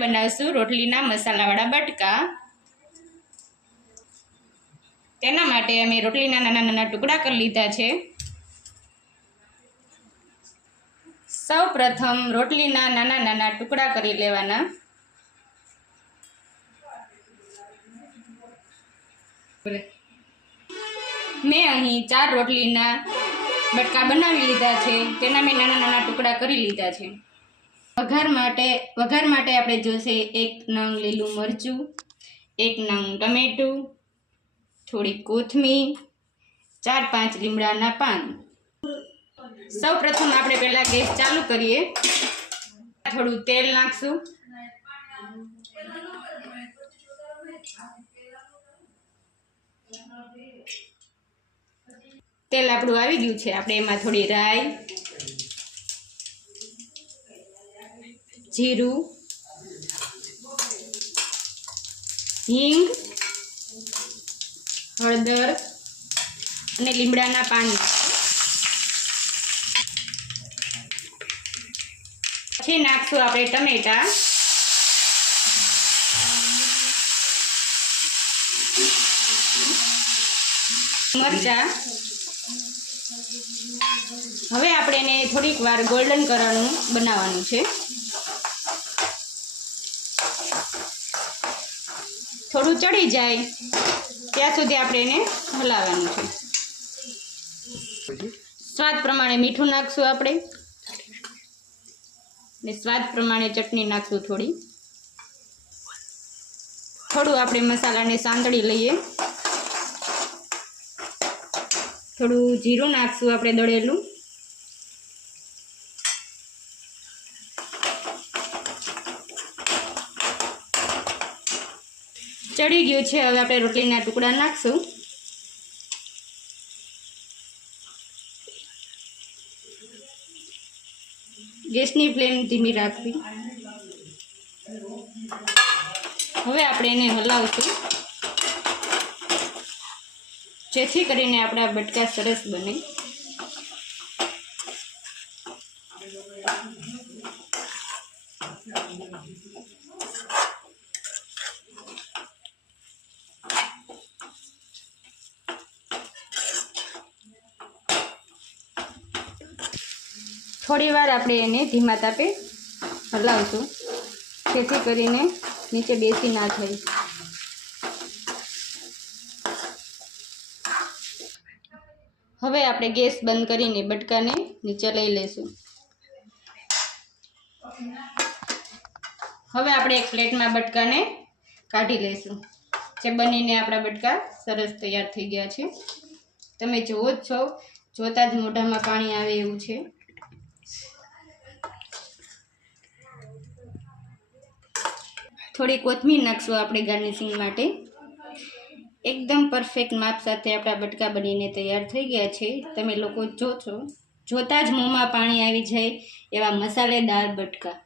બનાવશું રોટલીના મસાલાવાળા બટકા. તેના માટે અમે રોટલીના નાના નાના ટુકડા કરી લીધા છે. સૌ પ્રથમ રોટલીના નાના નાના ટુકડા કરી લેવાના. મેં અહીં ચાર રોટલીના બટકા બનાવી લીધા છે. તેના મેં નાના નાના ટુકડા કરી લીધા છે. વઘાર માટે વઘાર માટે આપણે જોશે એક નંગ લીલું મરચું, એક નંગ ટમેટું, થોડી કોથમીર, ચાર પાંચ લીમડાના પાન. સૌ પ્રથમ આપણે પહેલાં ગેસ ચાલુ કરીએ. થોડું તેલ નાખશું. તેલ આપણું આવી ગયું છે. આપણે એમાં થોડી રાઈ જીરું, હિંગ, હળદર અને લીમડાના પાન. પછી નાખશું આપણે ટમેટા. મરચા. હવે આપણે એને થોડીક વાર ગોલ્ડન કરવાનું બનાવવાનું છે. થોડું ચડી જાય, ત્યાં સુધી આપણે એને હલાવવાનું છે. સ્વાદ પ્રમાણે મીઠું નાખશું આપણે. ને સ્વાદ પ્રમાણે ચટણી નાખશું થોડી. થોડું આપણે મસાલાને સાંતળી લઈએ. થોડું જીરું નાખશું આપણે દળેલું. ચડી ગયું છે. હવે આપણે રોટલીના ટુકડા નાખશું. ગેસની ફ્લેમ ધીમી રાખવી. હવે આપણે એને હલાવશું. જેથી કરીને આપણા બટકા સરસ બને. થોડી વાર આપણે એને ધીમા તાપે હલાવશું, જેથી કરીને નીચે બેસી ના થાય હવે આપણે ગેસ બંધ કરીને બટકાને નીચે લઈ લઈશું. હવે આપણે એક પ્લેટમાં બટકાને કાઢી લઈશું, જે બનીને આપણા બટકા સરસ તૈયાર થઈ ગયા છે. તમે જુઓ જ છો, જોતાં જ મોઢામાં પાણી આવે એવું છે. થોડી કોથમીર નાખશું આપણે ગાર્નિશિંગ માટે. એકદમ પરફેક્ટ માપ સાથે આપણા બટકા બનીને તૈયાર થઈ ગયા છે. તમે લોકો જોશો. જોતાં જ મોંમાં પાણી આવી જાય એવા મસાલેદાર બટકા.